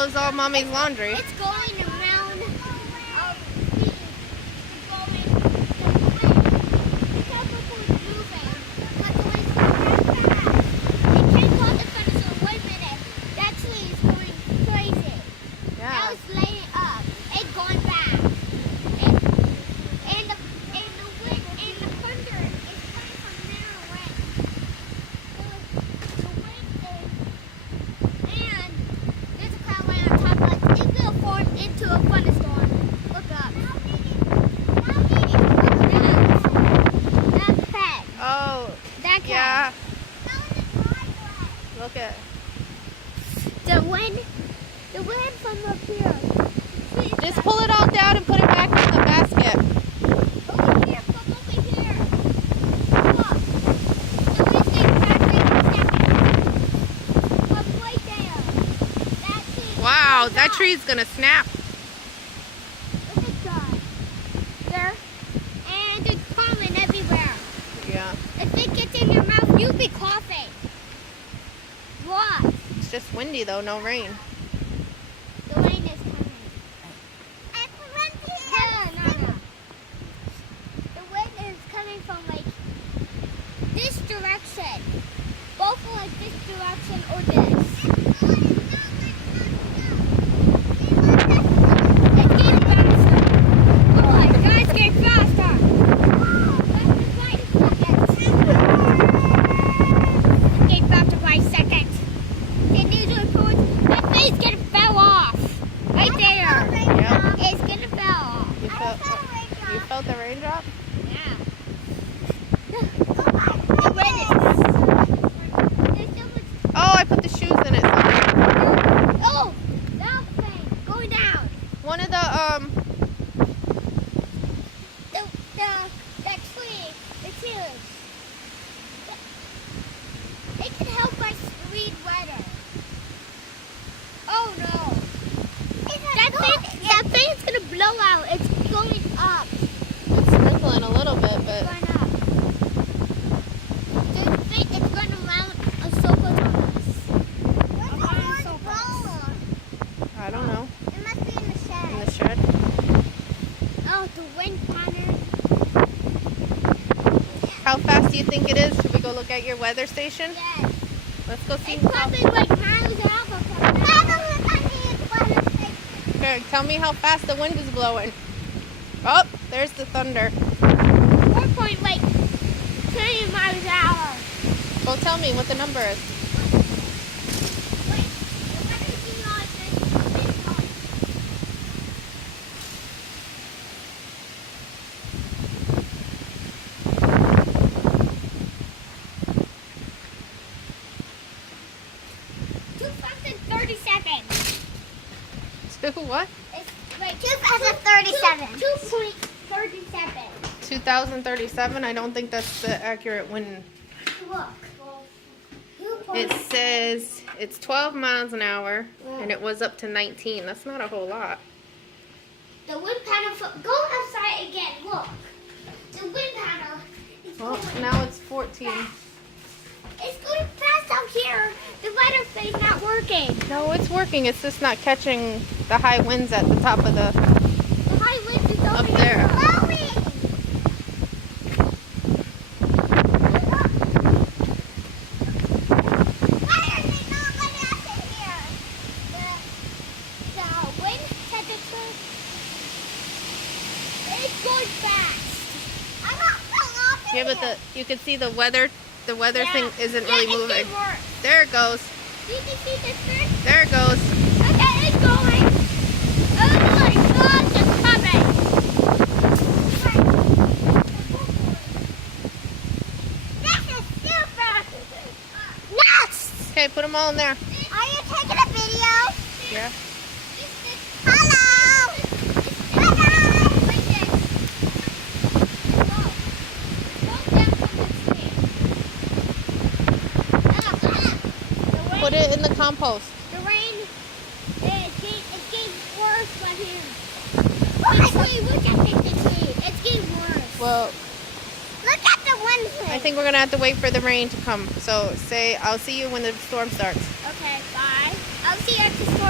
shows all mommy's laundry. It's going around speed. It's going because it's moving. But the wind's going fast. It can't call the thunder, so wait a minute. That tree is going crazy. Yeah. Now it's laying up. It's going back. And the wind and the thunder is coming from there away. The wind is, and there's a cloud right on top, like it will form into a thunderstorm. Look up. That cat. Oh, That cat. yeah. Look at. The wind from up here. Just pull it all down and put it back in the basket. Over here, come over here. Look. The wind's getting back right in a second. Come right there. That tree. Wow, that tree's gonna snap. Look at that. There. And it's pollen everywhere. Yeah. If it gets in your mouth, you'll be coughing. What? It's just windy though, no rain. The rain is coming. No. The wind is coming from like this direction. Both like this direction or this. It's getting faster. Oh my God, it's getting faster. Wait a second. It's getting faster by seconds. The news reports that thing's gonna fell off. Right there. Yep. It's gonna fell off. You felt the raindrop? Yeah. The wind is. There's so much. Oh, I put the shoes in it. Oh, that thing going down. One of the That tree. It's huge. It can help us read weather. Oh no. That thing's gonna blow out. It's going up. it's sprinkling a little bit, It's but going up. This thing is going around a circle on us. I don't know. It must be in the In shed. the shed. Oh, the wind pattern. How fast do you think it is? Should we go look at your weather station? Yes. Let's go see. It's probably like miles an hour. Okay, tell me how fast the wind is blowing. Oh, there's the thunder. 4.20 miles an hour. Well, tell me what the number is. Wait, the weather's doing all this. 2,037. What? It's like 2,037. 2.37. 2037? I don't think that's the accurate wind. Look. It says it's 12 miles an hour, and it was up to 19. That's not a whole lot. The wind pattern. Go outside again. Look. The wind pattern is Well, going now it's 14. fast. It's going fast out here. The weather thing's not working. No, it's working. It's just not catching the high winds at the top of the... The high wind is Up over there. blowing. Why are they not letting us in here? The wind temperature is going fast. I'm not fell off in Yeah, but here. you can see the weather thing isn't really it's moving. getting worse. There it goes. You can see this thing? There it goes. Okay, it's going. Oh my gosh, it's coming. This is super. Nuts. Okay, put them all in there. Are you taking a video? Yeah. Hello. Put it in the compost. The rain it's getting worse right here. Look at the tree. It's getting worse. Well, Look at the wind. I think we're going to have to wait for the rain to come. So say, I'll see you when the storm starts. Okay, bye. I'll see you at the store.